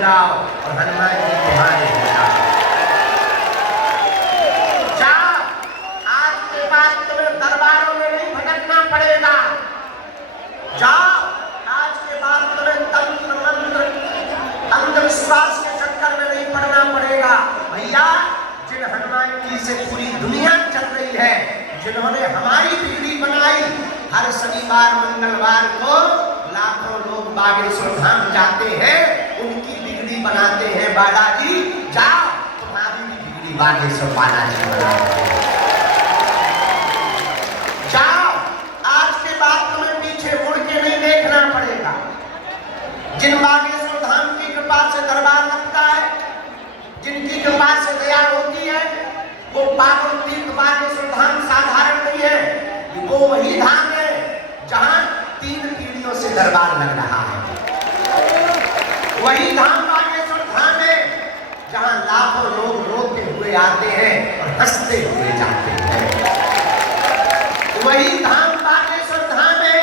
जाओ और हनुमान जी तुम्हारे हो जाओ। जाओ, आज के बाद तुम्हें दरबारों में नहीं भटकना पड़ेगा। जाओ, आज के बाद तुम्हें तंत्र मंत्र अंधविश्वास के चक्कर में नहीं पड़ना पड़ेगा। भैया, जिन हनुमान जी से पूरी दुनिया चल रही है, जिन्होंने हमारी बिगड़ी बनाई, हर शनिवार मंगलवार को लाखों लोग बागेश्वर धाम जाते हैं, उनकी बिगड़ी बनाते हैं बालाजी। जाओ, तुम्हारी भी बिगड़ी बागेश्वर बालाजी बनाते हैं। जाओ, आज के बाद तुम्हें पीछे मुड़ के नहीं देखना पड़ेगा। जिन बागेश्वर धाम की कृपा से दरबार लगता है, जिनकी कृपा से दया होती है, वो पावन तीर्थ बागेश्वर धाम साधारण नहीं है। वो वही धाम है जहां 3 पीढ़ियों से दरबार लग रहा है। वही धाम बागेश्वर धाम है जहां लाखों लोग रोते हुए आते हैं और हंसते हुए जाते हैं। वही धाम बागेश्वर धाम है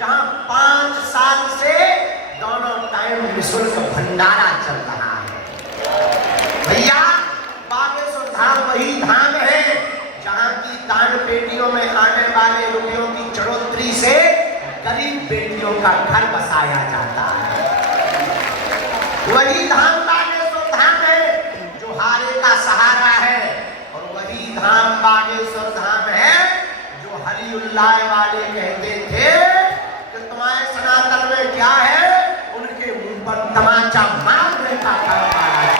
जहां 5 साल से दोनों टाइम निःशुल्क भंडारा चल रहा है। भैया, बागेश्वर धाम वही धाम है जहां की दान पेटियों में आने वाले रुपयों की चढ़ोतरी से गरीब बेटियों का घर बसाया जाता है। वही धाम बागेश्वर धाम है जो हारे का सहारा है, और वही धाम बागेश्वर धाम है जो हरिउल्लाह वाले कहते थे कि तुम्हारे सनातन में क्या है, उनके मुंह पर तमाचा मारने का काम आया।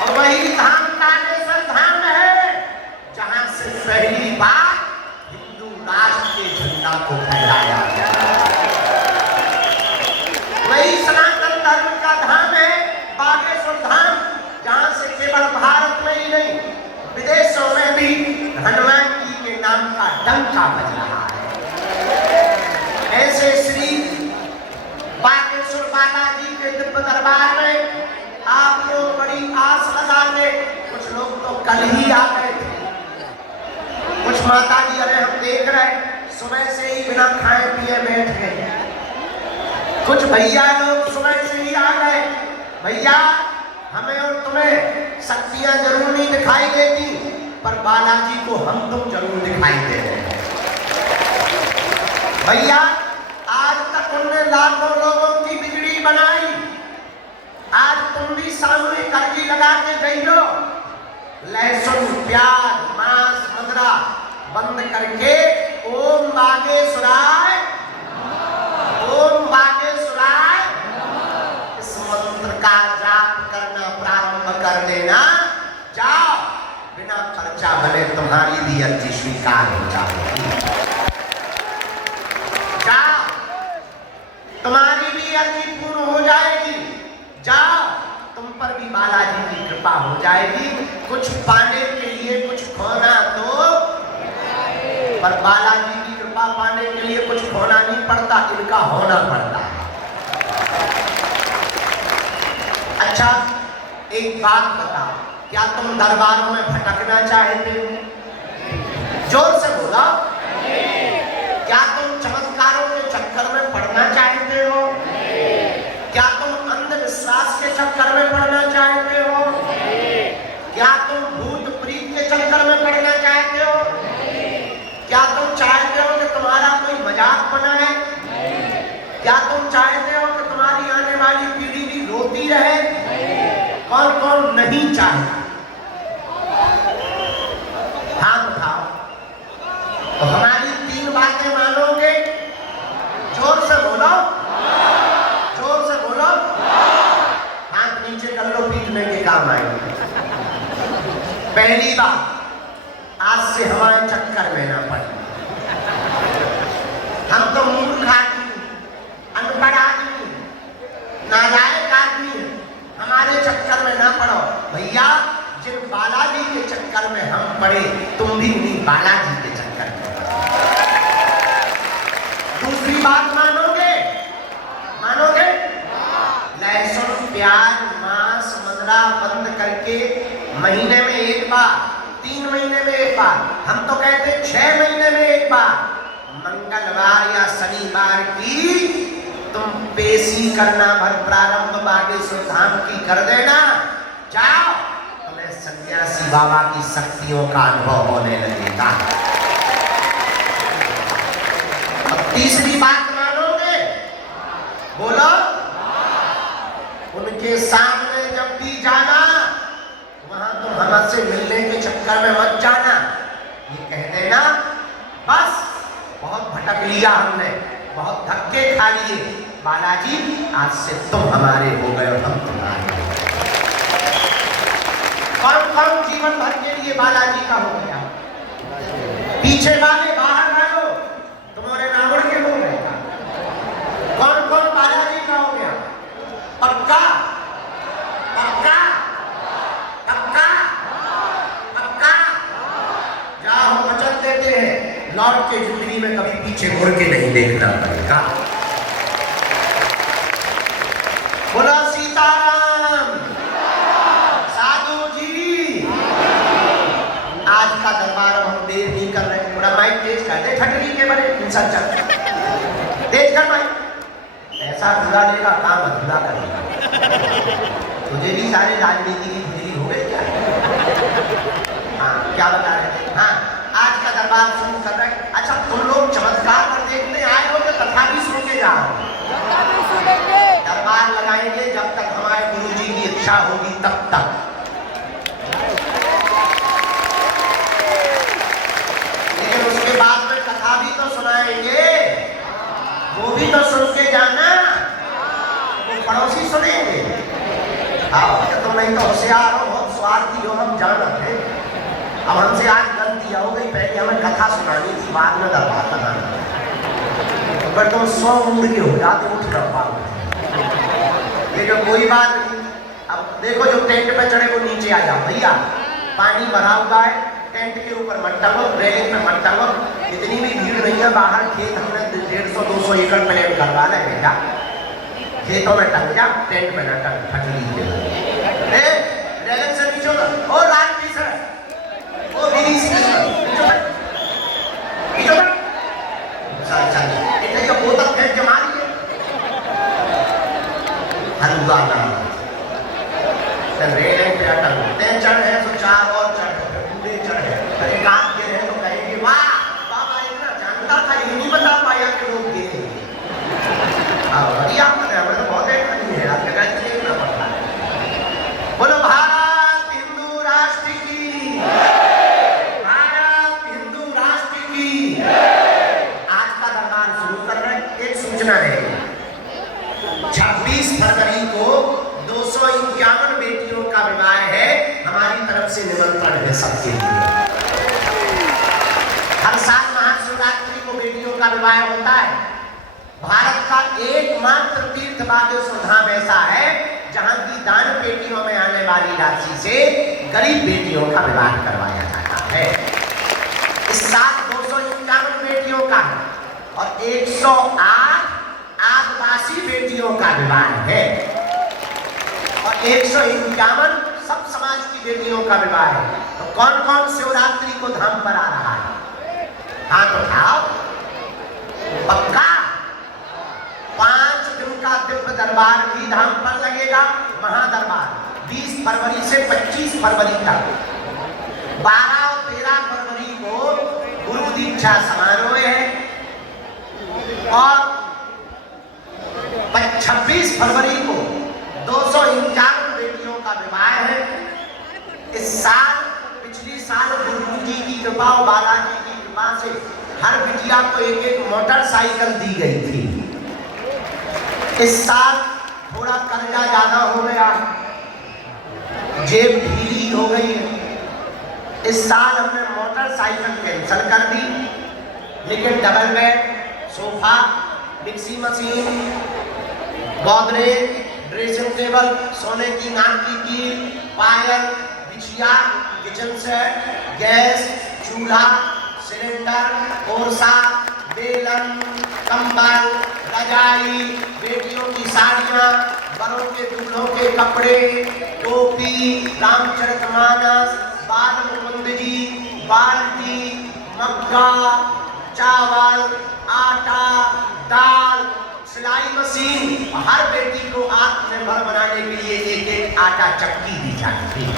और वही धाम बागेश्वर धाम है जहां से पहली बार हिंदू राष्ट्र के झंडा को फहराया गया। वही सनातन धर्म का धाम है बागेश्वर धाम, जहां से केवल भारत में ही नहीं, विदेशों में भी हनुमान जी के नाम का डंका बज रहा है। ऐसे श्री बागेश्वर बालाजी के दिव्य दरबार में आप लोग बड़ी आस लगा के, कुछ लोग तो कल ही आ गए थे, कुछ माता जी अरे हम देख रहे सुबह से ही बिना खाए पिए बैठ गए, कुछ भैया लोग सुबह से ही आ गए। भैया, हमें और तुम्हें शक्तियां जरूर नहीं दिखाई देती, पर बालाजी को हम तुम जरूर दिखाई दे रहे हैं। भैया, आज तक उनने लाखों लोगों की बिगड़ी बनाई, आज तुम भी सामने कर्जी लगा के गई हो। लहसुन, प्याज, मांस, मदरा बंद करके ओम बागेश्वराय, ओम बागेश्वराय इस मंत्र का जाप करना प्रारंभ कर देना। जाओ, बिना खर्चा भले तुम्हारी भी अर्जी स्वीकार हो जाएगी। जाओ, तुम्हारी भी अर्जी पूर्ण हो जाएगी। जाओ, तुम पर भी बालाजी की कृपा हो जाएगी। कुछ पाने के लिए कुछ खोना तो, पर बालाजी की कृपा पाने के लिए कुछ खोना नहीं पड़ता, इनका होना पड़ता है। अच्छा, एक बात बताओ, क्या तुम दरबारों में भटकना चाहते हो? जोर से बोला। क्या तुम चमत्कारों के चक्कर में पड़ना चाहते हो? क्या तुम अंधविश्वास के चक्कर में पड़ना चाहते हो? क्या तुम भूत प्रीत के चक्कर में पड़ना चाहते हो? क्या तुम चाहते हो कि तुम्हारा कोई मजाक बनाए? क्या तुम चाहते हो कि तुम्हारी आने वाली पीढ़ी भी रोती रहे? कौन कौन नहीं चाहता? हाथ उठाओ। तो हमारी 3 बातें मानोगे? जोर से बोलो, जोर से बोलो। हाथ नीचे कर लो, पीटने के काम आएंगे। पहली बात, आज से हमारे चक्कर में ना पड़े। हम तो मूर्ख आदमी, अनपढ़ आदमी, नालायक आदमी, हमारे चक्कर में ना पड़ो। भैया, जिन बालाजी के चक्कर में हम पड़े, तुम भी उन्हीं बालाजी के चक्कर में। दूसरी बात मानोगे? मानोगे? लहसुन, प्याज, मांस, मदरा बंद करके महीने में एक बार, 3 महीने में एक बार, हम तो कहते 6 महीने में एक बार, मंगलवार या शनिवार की तुम पेशी करना भर प्रारंभ बागेश्वर धाम की कर देना, जाओ तुम्हें सन्यासी बाबा की शक्तियों का अनुभव होने लगेगा। अब तीसरी बात मानोगे? बोलो। उनके सामने जब भी जाना, वहां तो हमसे मिलने के चक्कर में मत जाना, ये कह देना बस बहुत भटक लिया हमने, बहुत धक्के खा लिए, बालाजी आज से तुम हमारे हो गए और हम तुम्हारे। कौन कौन जीवन भर के लिए बालाजी का हो गया? पीछे वाले बाहर वालों तुम्हारे नावड़ के हो गए। कौन कौन बालाजी का हो गया? पक्का पक्का पक्का पक्का। जाओ हम वचन देते हैं, लौट के जिंदगी में कभी पीछे मुड़ के नहीं देखना पड़ेगा। बोला सीताराम। साधु जी आज का दरबार हम देर नहीं कर रहे, थोड़ा माइक तेज कर दे, ठटरी के बड़े इंसान चल तेज कर माइक। ऐसा बुरा लेगा काम अधूरा करेगा। तुझे भी सारे राजनीति की खुजली हो गई क्या? हाँ क्या बता रहे? हाँ आज का दरबार शुरू कर रहे हैं। अच्छा तुम लोग चमत्कार पर देखने आए हो तो कथा भी सुन के जाओ। दरबार लगाएंगे जब तक हमारे गुरु जी की इच्छा होगी तब तक। लेकिन उसके बाद में कथा भी तो सुनाएंगे, वो भी तो सुन के जाना। वो पड़ोसी सुनेंगे। आओ तुम नहीं तो होशियार हो, बहुत स्वार्थी हो, हम जानते हैं। अब हमसे आज गलती हो गई, पहले हमें कथा सुनानी थी, बाद में दरबार लगाना। तो पर तुम 100 उम्र के हो जाते, उठ कर पाओ। ये जो कोई बात नहीं। अब देखो जो टेंट पे चढ़े वो नीचे आ जाओ भैया, पानी भरा हुआ है, टेंट के ऊपर मत टंगो, रेलिंग पे मत टंगो। इतनी भी भीड़ नहीं है, बाहर खेत हमने 150-200 एकड़ प्लान करवा ले बेटा, खेतों में टंग जा, टेंट में न टंग, फटली के रेलिंग से नीचे उतर। ओ लाल पीस है, ओ बीड़ी सी इतने जो बोतल फेंक के मारी है हलवा ना रेलिंग पे अटक ते चढ़ है तो 4 और चढ़ पूरे चढ़ है। अरे काम के रहे तो कहेंगे वाह बाबा इतना जानता था, ये नहीं बता पाया कि लोग गिरे। बढ़िया पता है, हमें तो बहुत एक नहीं है, आपके कहते देखना पड़ता है। बोलो भारत हिंदू राष्ट्र की, भारत हिंदू राष्ट्र की। आज का दरबार शुरू कर रहे हैं। एक सूचना है, 26 फरवरी को 251 बेटियों का विवाह है। हमारी तरफ से निमंत्रण है सबके लिए। हर साल महाशिवरात्रि को बेटियों का विवाह होता है। भारत का एकमात्र तीर्थ बागेश्वर धाम ऐसा है जहां की दान पेटियों में आने वाली राशि से गरीब बेटियों का विवाह करवाया जाता है। इस साल 251 बेटियों का और 108 आदिवासी बेटियों का विवाह है और 151 सब समाज की बेटियों का विवाह है। तो कौन कौन शिवरात्रि को धाम पर आ रहा है? हाथ उठाओ। पक्का 5 दिन का दिव्य दरबार भी धाम पर लगेगा। महादरबार 20 फरवरी से 25 फरवरी तक। 12 और 13 फरवरी को गुरु दीक्षा समारोह है और 26 फरवरी को 251 बेटियों का विवाह है। इस साल पिछली साल गुरु जी की कृपा और बालाजी की कृपा से हर बिटिया को एक मोटरसाइकिल दी गई थी। इस साल थोड़ा कर्जा ज्यादा हो गया, जेब ढीली हो गई है। इस साल हमने मोटरसाइकिल कैंसिल कर दी, लेकिन double bed, sofa, mixie machine, Godrej, dressing table, सोने की नाक की कील, पायल, बिछिया, किचन सेट, गैस, चूल्हा, सिलेंडर, कोरसा, बेलन, कंबल, रजाई, बेटियों की साड़ियाँ, बड़ों के दूल्हों के कपड़े, टोपी, रामचरितमानस, बाल मुकुंद जी, बाल्टी, मग्गा, चावल, आटा, दाल, सिलाई मशीन, हर बेटी को आत्मनिर्भर बनाने के लिए एक एक आटा चक्की दी जाती है।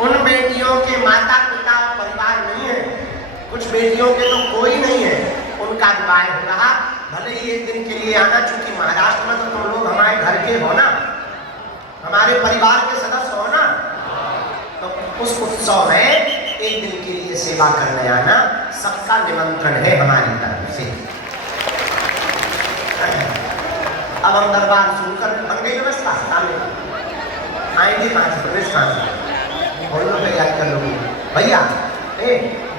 उन बेटियों के माता पिता परिवार नहीं है, कुछ बेटियों के तो कोई नहीं है, उनका विवाह हो रहा, भले ही एक दिन के लिए आना, चूंकि महाराष्ट्र में तो तुम लोग हमारे घर के हो ना, हमारे परिवार के सदस्य हो ना, तो उस उत्सव में एक दिन के लिए सेवा करने आना, सबका निमंत्रण है हमारी तरफ से। अब हम दरबार सुनकर बन गई व्यवस्था, आएंगे 5 प्रवेश 5 और लोग तैयारी कर लोगे भैया,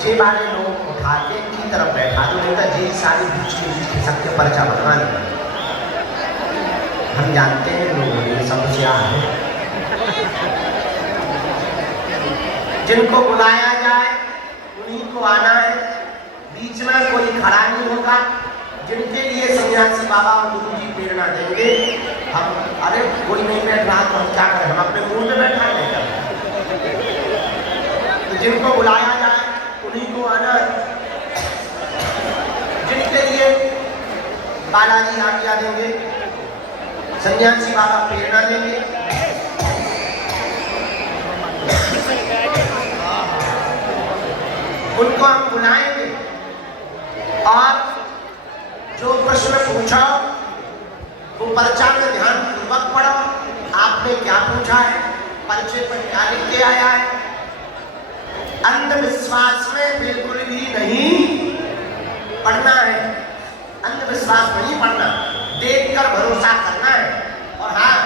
जे बारे लोग उठा के की तरफ बैठा दो, नहीं तो जे सारी बीच के बीच खिसक के पर्चा बनवा लें। हम जानते हैं लोगों ने समस्या है, जिनको बुलाया जाए उन्हीं को आना है, बीच में कोई खड़ा नहीं होगा। जिनके लिए सन्यासी बाबा और गुरु जी प्रेरणा देंगे, हम अरे कोई नहीं बैठ रहा तो हम क्या करें, हम अपने मुंह में बैठा नहीं कर, तो जिनको बुलाया जाए उन्हीं को आना है। जिनके लिए बालाजी आज्ञा देंगे, सन्यासी बाबा प्रेरणा देंगे, उनको हम बुलाएंगे और जो प्रश्न पूछा वो पर्चा में ध्यान पूर्वक पढ़ो, आपने क्या पूछा है, पर्चे पर क्या लिख के आया है। अंधविश्वास में बिल्कुल भी नहीं पढ़ना है, अंधविश्वास नहीं पढ़ना, देखकर भरोसा करना है। और हाँ,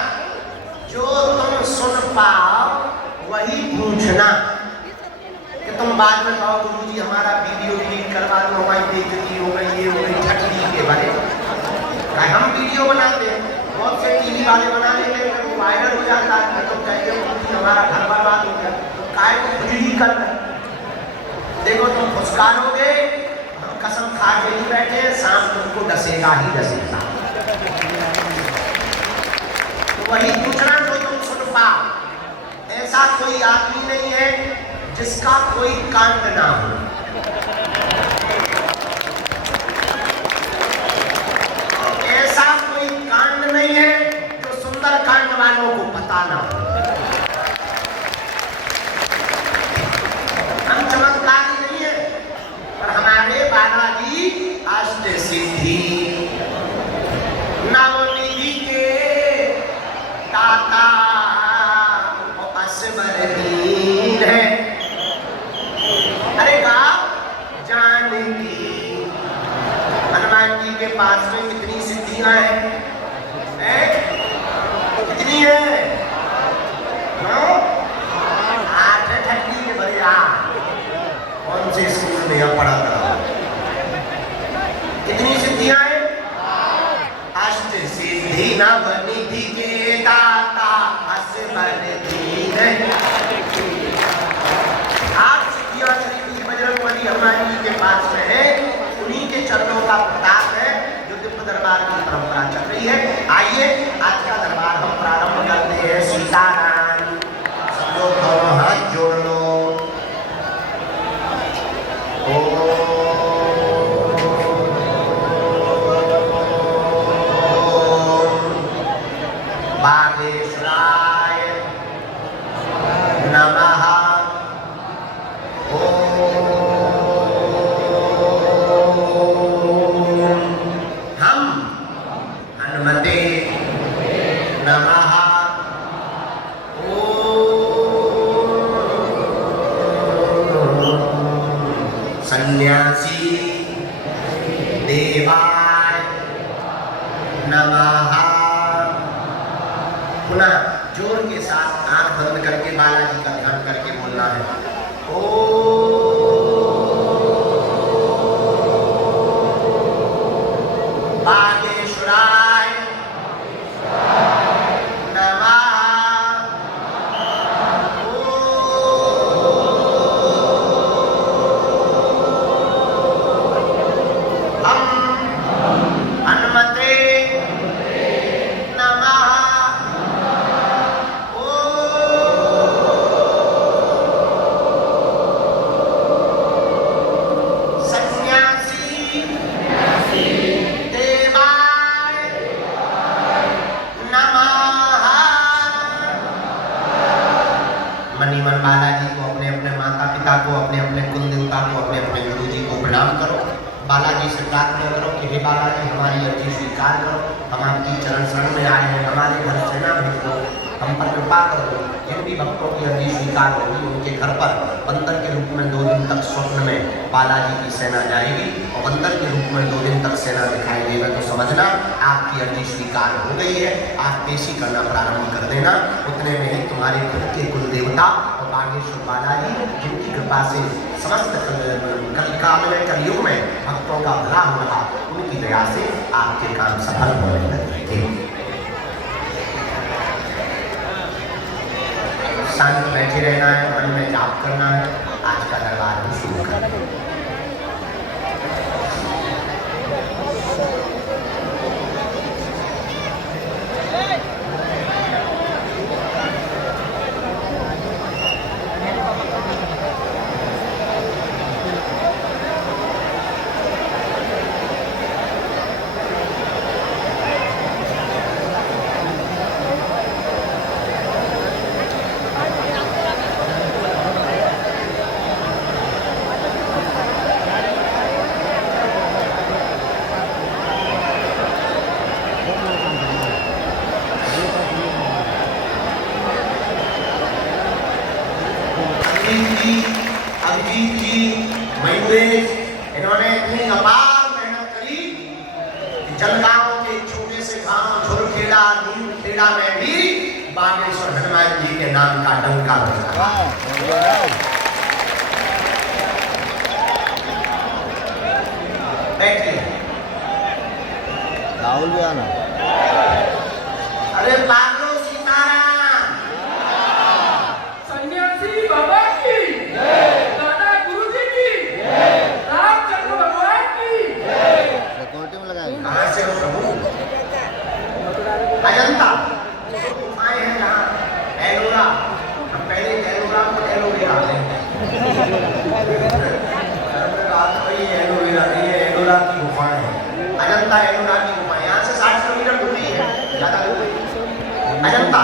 जो तुम सुन पाओ वही पूछना, कि तुम बाद में कहो गुरु जी हमारा वीडियो डिलीट करवा दो, हमारी बेइज्जती हो गई, ये हो गई, ठगी के बारे में। हम वीडियो बनाते हैं, बहुत से टीवी वाले बना लेते हैं, वो वायरल हो जाता है, तो कहिए हमारा घर बर्बाद हो गया, तो काय को कुछ ही कर रहे। देखो तुम फुसकारोगे, हम कसम खा के ही बैठे, सांप तुमको डसेगा ही डसेगा। तो वही पूछना जो तुम सुन पाओ। ऐसा कोई आदमी नहीं है जिसका कोई कांड ना हो, ऐसा कोई कांड नहीं है जो सुंदर कांड वालों को पता ना हो। हम चमत्कारी नहीं है, पर हमारे बालाजी अष्ट सिद्धि नवनिधि के दाता असबर दीन है। अरे गाँव जानकी, हनुमान जी के पास में कितनी सिद्धियां हैं? कितनी है? 8 है, ठंडी के भरे। कौन से स्कूल में यह पढ़ा था? कितनी सिद्धियां हैं? अष्ट सिद्धि नवनिधि के दाता असबर दीन है। 8 सिद्धियां श्री बजरंगबली हनुमान जी के पास में है, उन्हीं के चरणों का प्रताप है जो दिव्य दरबार की परंपरा चल रही है। आइए आज का दरबार हम प्रारंभ करते हैं। सीताराम, सब लोग दोनों हाथ जोड़ लो। बागेश्वराय नमः। सन्यासी देवाय नमः। पुनः जोर के साथ आंख बंद करके बालाजी का ध्यान करके बोलना है। ओ बागेश्वराय नमः। हनुमते नमः। माता को, अपने अपने कुल देवता को, अपने अपने गुरु जी को प्रणाम करो। बालाजी से प्रार्थना करो कि हे बालाजी हमारी अर्जी स्वीकार करो, हम आपकी चरण शरण में आए हैं, हमारे घर सेना भेज दो, हम पर कृपा कर दो। जिन भी भक्तों की अर्जी स्वीकार होगी उनके घर पर बंदर के रूप में 2 दिन तक स्वप्न में बालाजी की सेना जाएगी और बंदर के रूप में 2 दिन तक सेना दिखाई देगा, तो समझना आपकी अर्जी स्वीकार हो गई है। आप पेशी करना प्रारंभ कर देना। उतने में ही तुम्हारे खुद के कुल देवता और बागेश्वर बालाजी, जिनकी कृपा से समस्त कलयुग में भक्तों का भला हो रहा, उनकी दया से आपके काम सफल होने लगेंगे। शांत बैठे रहना है, मन में जाप करना है। आज का दरबार भी शुरू करना है। अभिजीत जी, मयूरेश, इन्होंने इतनी अपार मेहनत करी कि जलगांव के छोटे से गांव झुरखेड़ा, नीमखेड़ा में भी बागेश्वर हनुमान जी के नाम का डंका बजा। बैठिए। राहुल भी आना। अरे पागलो सीताराम। सन्यासी बाबा की, दादा गुरुजी की, रामचंद्र भगवान की। सिक्योरिटी में लगाएंगे। कहाँ से हो प्रभु? अजंता गुफाएं हैं जहाँ एलोरा, हम पहले एलोरा को एलोवेरा रात को ये एलोवेरा नहीं है, एलोरा की गुफाएं हैं। अजंता एलोरा की गुफाएं यहाँ से 60 किलोमीटर दूरी है, ज़्यादा दूरी। अजंता,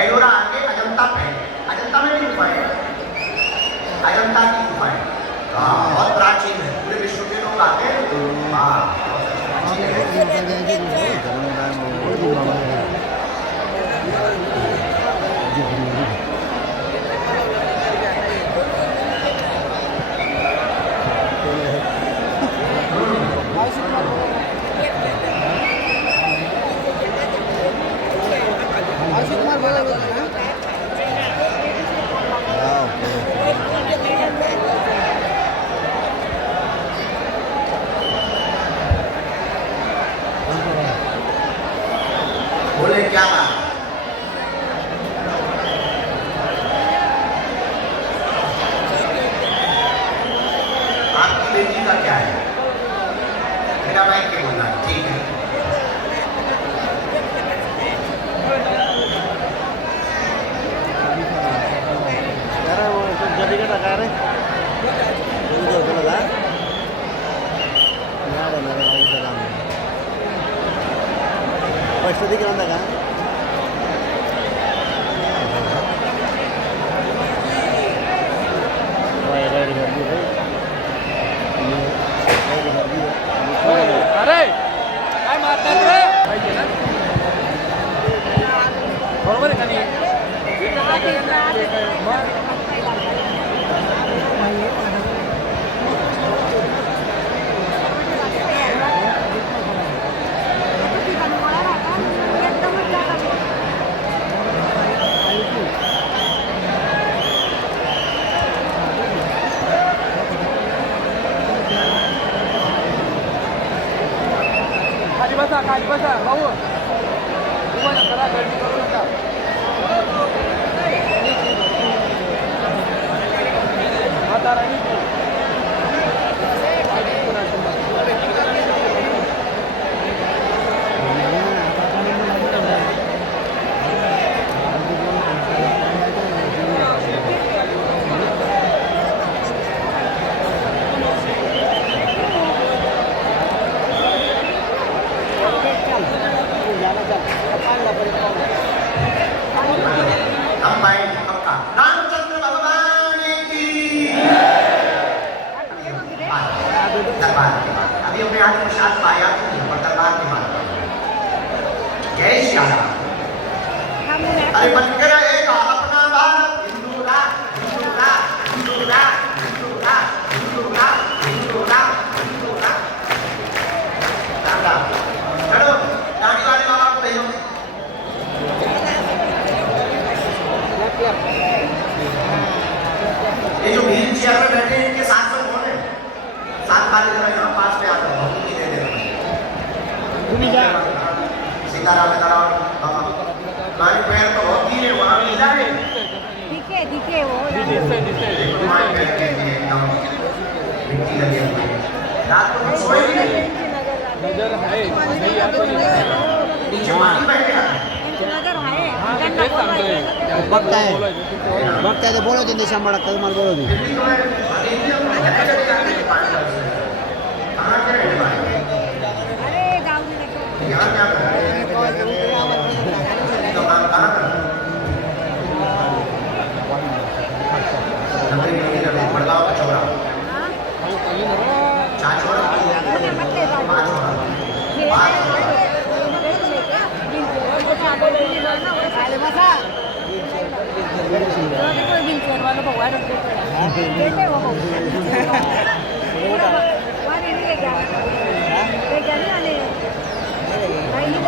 एलोरा आगे, अजंता पहले। अजंता में भी गुफाएं हैं, अजंता की गुफाएं। हाँ, बहुत प्राचीन है, पूरे विश्व के लोग आते हैं। हाँ, बहुत प्राचीन है। बोले क्या बात? आपकी बेटी का क्या है? मेरा भाई क्या बोलना? ठीक है। अरे काय मारतात रे? पाहिजे ना बरोबर आहे का नाही? खाली बसा भाऊ, तुम्हाला करा गर्दी करू नका. आता राणी रामचंद्र भगवान ये जो व्हील चेयर में बैठे हैं इनके साथ में कौन है? साथ वाले जरा यहाँ पास में आ जाओ, हम नहीं दे देना। सीताराम सीताराम हमारे पैर तो बहुत गिरे, वहाँ भी जाए दिखे वो हमारे पैर के लिए एकदम मिट्टी लगी हुई है। रात को कुछ सोए भी नहीं, नजर है नीचे पानी बह गया। नजर आहे बघताय बघताय ते बोलवते ते शंभर टक्का तुम्हाला बोलवते दिल्ली तो है, दिल्ली में घंटे चले जाते हैं पानी का। कहाँ के रहने वाले? अरे जाऊ दे यहाँ क्या कर रहे हैं? तो काम कहाँ कर रहे हैं? नगरी नगरी नगरी बड़गांव का चौरा, चार चौरा, पाँच चौरा,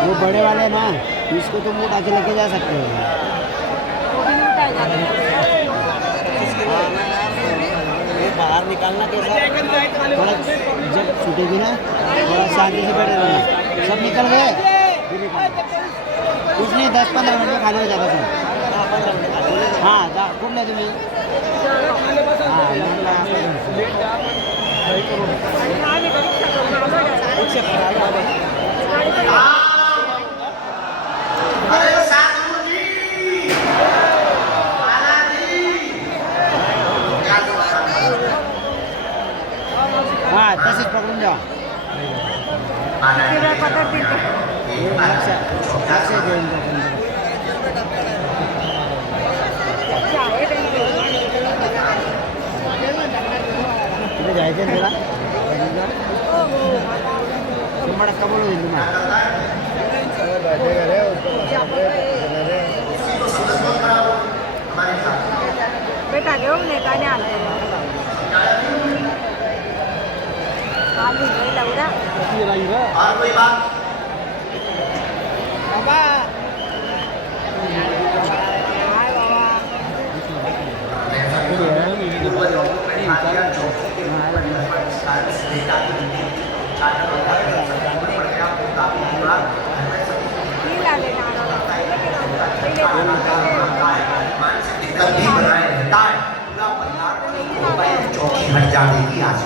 वो बड़े वाले ना इसको तुम उठा के लेके जा सकते हो बाहर निकालना कैसा थोड़ा जब छूटेगी ना थोड़ा शांति से बैठे रहना सब निकल गए कुछ नहीं 10-15 मिनट में खाली हो जाता सर हाँ कुछ नहीं तुम्हें अरे साधु जी, बालाजी, क्या हाँ तसेच पकडून द्या लक्ष देऊन द्या तिथे जायचं तुला 100% बोलवून तुम्हाला बेटा घेऊन नेताने आलाय लवडा और कोई बात? दिक्कत भी बनाए रहता है, पूरा परिवार चौकी हट जाने की आज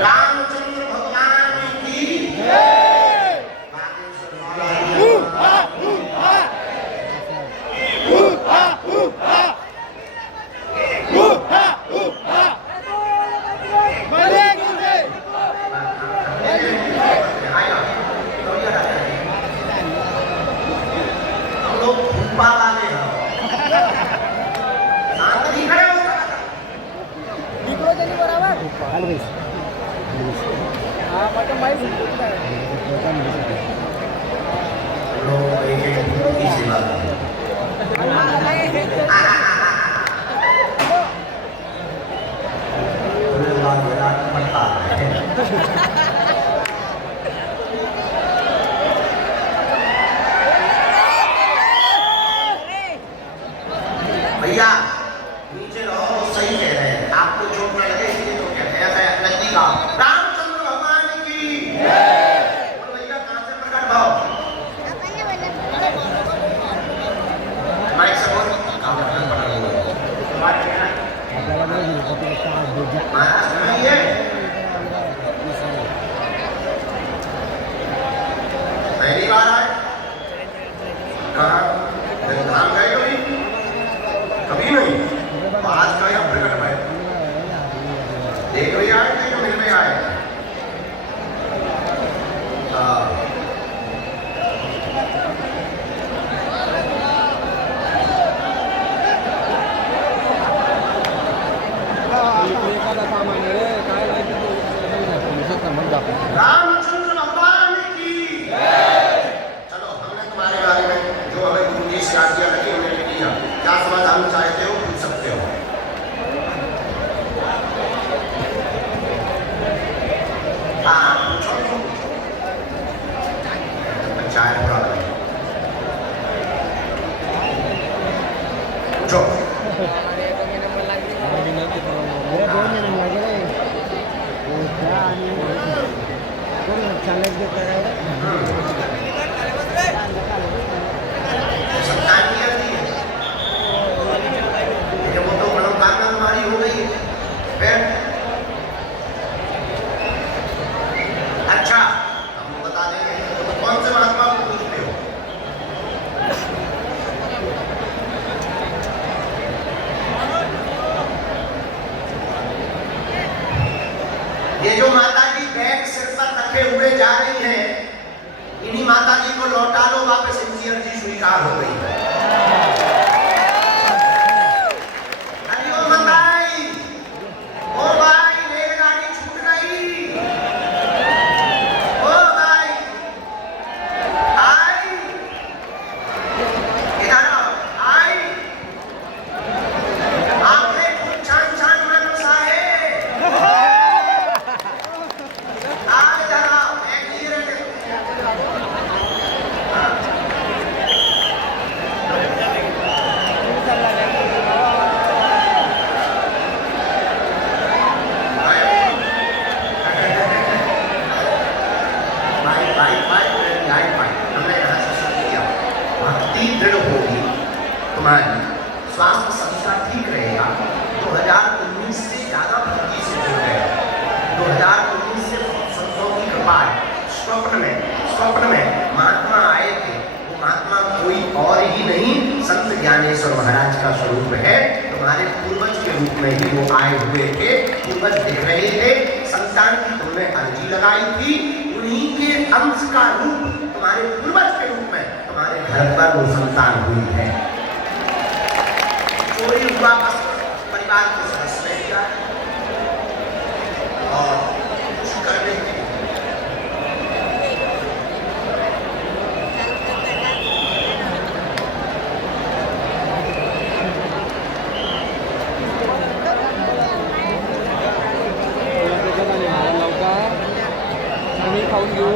रामचंद्र भगवान की हम लोग फुटपाथ वाले हैं, शांत नहीं खड़े हो लोग एक ही सेवा भैया नीचे रहो, सही कह रहे हैं, आपको चोट न लगे इसलिए तो कहते हैं ऐसा नजदीक आओ। रामचंद्र भगवान की बोलो भैया, कहाँ से प्रकट भाव? माइक से बोल, काम करना पड़ेगा। महाराज में ही है हाँ पूछो तुम। चाय पूरा पूछो। मेरे 2 जन्म लगे रे वो क्या आने कोई अच्छा लग देता है संतान की आती है लेकिन वो तो मनोकामना तुम्हारी हो गई है फिर अच्छा हम बता देंगे तो कौन से महात्मा को पूछते हो? ये जो माता जी बैग सिर पर रखे हुए जा रही हैं, इन्हीं माता जी को लौटा लो वापस, इनकी अर्जी स्वीकार हो गई है। हरिओम मंदाई, ओ भाई रेलगाड़ी छूट गई, ओ भाई आई, इधर आओ, आई, आपने कुछ छान छान मानो साहेब, आप इधर आओ, एक ही रहते हो। भक्ति दृढ़ होगी तुम्हारी, स्वास्थ्य संस्था ठीक रहेगा। 2019 से ज्यादा भक्ति से जुड़ गए। 2019 से संतों की कृपा है। स्वप्न में महात्मा आए थे। वो महात्मा कोई और ही नहीं, संत ज्ञानेश्वर महाराज का स्वरूप है। तुम्हारे पूर्वज के रूप में ही वो आए हुए थे। पूर्वज दिख रहे थे, संतान की तुमने अर्जी लगाई थी, उन्हीं के अंश का रूप तुम्हारे पूर्वज के रूप में तुम्हारे घर पर वो संतान हुई है। चोरी हुआ बस परिवार को सदस्य ने किया और कुछ करने की खाऊन घेऊ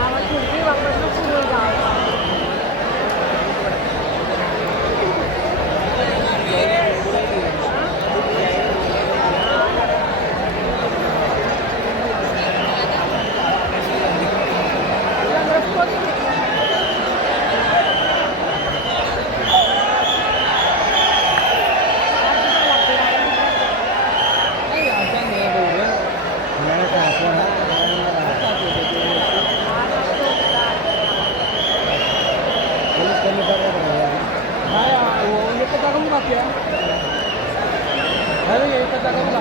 आवाज खुर्ची वापरणं सुरू जावं अरे ये पता करूँगा